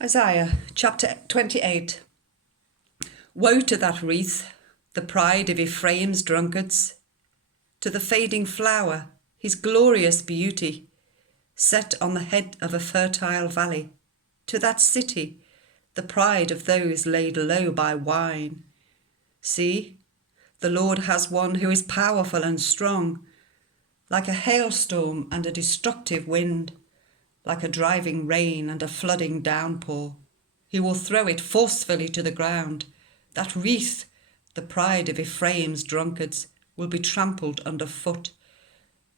Isaiah chapter 28. Woe to that wreath, the pride of Ephraim's drunkards, to the fading flower, his glorious beauty, set on the head of a fertile valley, to that city, the pride of those laid low by wine. See, the Lord has one who is powerful and strong, like a hailstorm and a destructive wind, like a driving rain and a flooding downpour. He will throw it forcefully to the ground. That wreath, the pride of Ephraim's drunkards, will be trampled underfoot.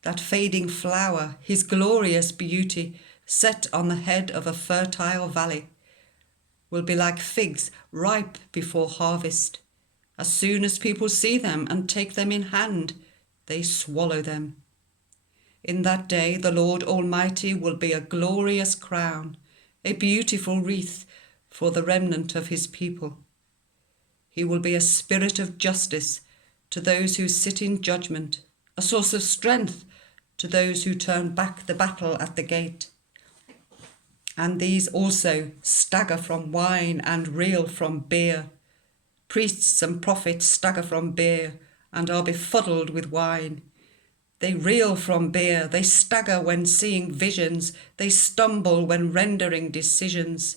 That fading flower, his glorious beauty, set on the head of a fertile valley, will be like figs ripe before harvest. As soon as people see them and take them in hand, they swallow them. In that day the Lord Almighty will be a glorious crown, a beautiful wreath for the remnant of his people. He will be a spirit of justice to those who sit in judgment, a source of strength to those who turn back the battle at the gate. And these also stagger from wine and reel from beer. Priests and prophets stagger from beer and are befuddled with wine. They reel from beer, they stagger when seeing visions, they stumble when rendering decisions.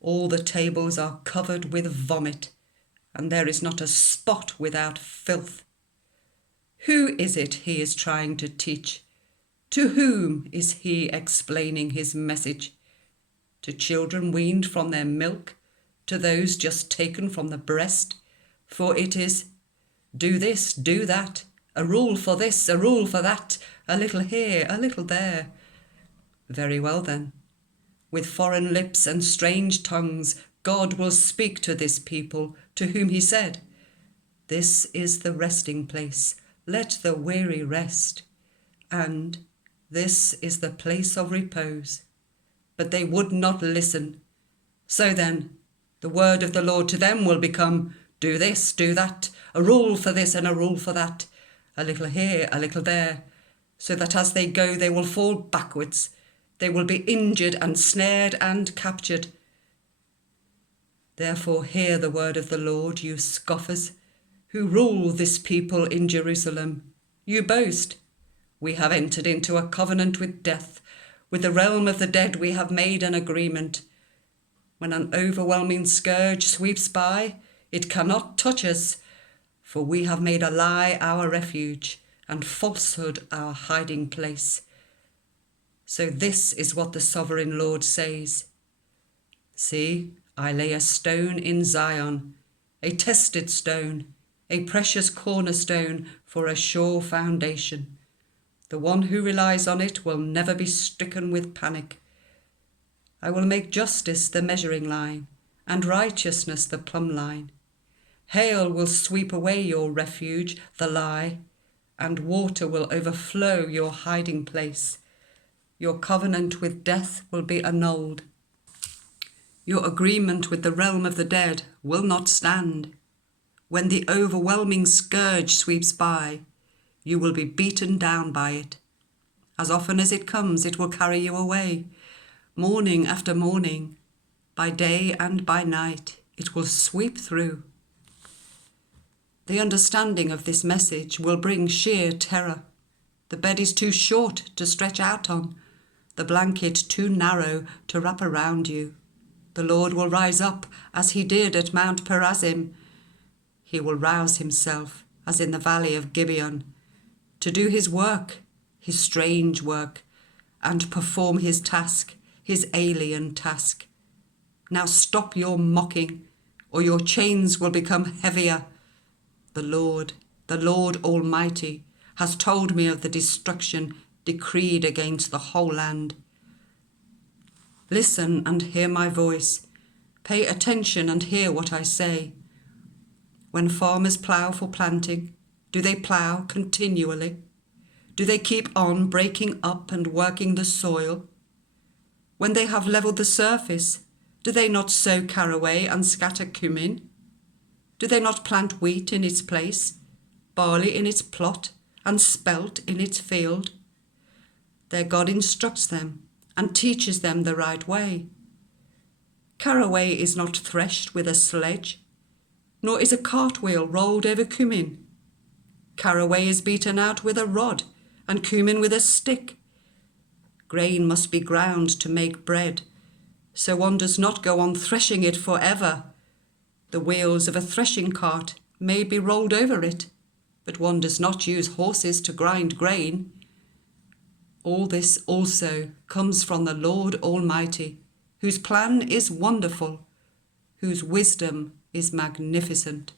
All the tables are covered with vomit, and there is not a spot without filth. Who is it he is trying to teach? To whom is he explaining his message? To children weaned from their milk, to those just taken from the breast? For it is, do this, do that, a rule for this, a rule for that, a little here, a little there. Very well then. With foreign lips and strange tongues, God will speak to this people, to whom he said, "This is the resting place, let the weary rest," and "This is the place of repose." But they would not listen. So then, the word of the Lord to them will become, "Do this, do that, a rule for this and a rule for that, a little here, a little there," so that as they go they will fall backwards. They will be injured and snared and captured. Therefore hear the word of the Lord, you scoffers, who rule this people in Jerusalem. You boast, "We have entered into a covenant with death. With the realm of the dead we have made an agreement." When an overwhelming scourge sweeps by, it cannot touch us, for we have made a lie our refuge and falsehood our hiding place. So this is what the sovereign Lord says. See, I lay a stone in Zion, a tested stone, a precious cornerstone for a sure foundation. The one who relies on it will never be stricken with panic. I will make justice the measuring line and righteousness the plumb line. Hail will sweep away your refuge, the lie, and water will overflow your hiding place. Your covenant with death will be annulled. Your agreement with the realm of the dead will not stand. When the overwhelming scourge sweeps by, you will be beaten down by it. As often as it comes, it will carry you away. Morning after morning, by day and by night, it will sweep through. The understanding of this message will bring sheer terror. The bed is too short to stretch out on, the blanket too narrow to wrap around you. The Lord will rise up as he did at Mount Perazim. He will rouse himself as in the valley of Gibeon, to do his work, his strange work, and perform his task, his alien task. Now stop your mocking, or your chains will become heavier. The Lord Almighty, has told me of the destruction decreed against the whole land. Listen and hear my voice. Pay attention and hear what I say. When farmers plough for planting, do they plough continually? Do they keep on breaking up and working the soil? When they have levelled the surface, do they not sow caraway and scatter cumin? Do they not plant wheat in its place, barley in its plot, and spelt in its field? Their God instructs them and teaches them the right way. Caraway is not threshed with a sledge, nor is a cartwheel rolled over cumin. Caraway is beaten out with a rod, and cumin with a stick. Grain must be ground to make bread, so one does not go on threshing it forever. The wheels of a threshing cart may be rolled over it, but one does not use horses to grind grain. All this also comes from the Lord Almighty, whose plan is wonderful, whose wisdom is magnificent.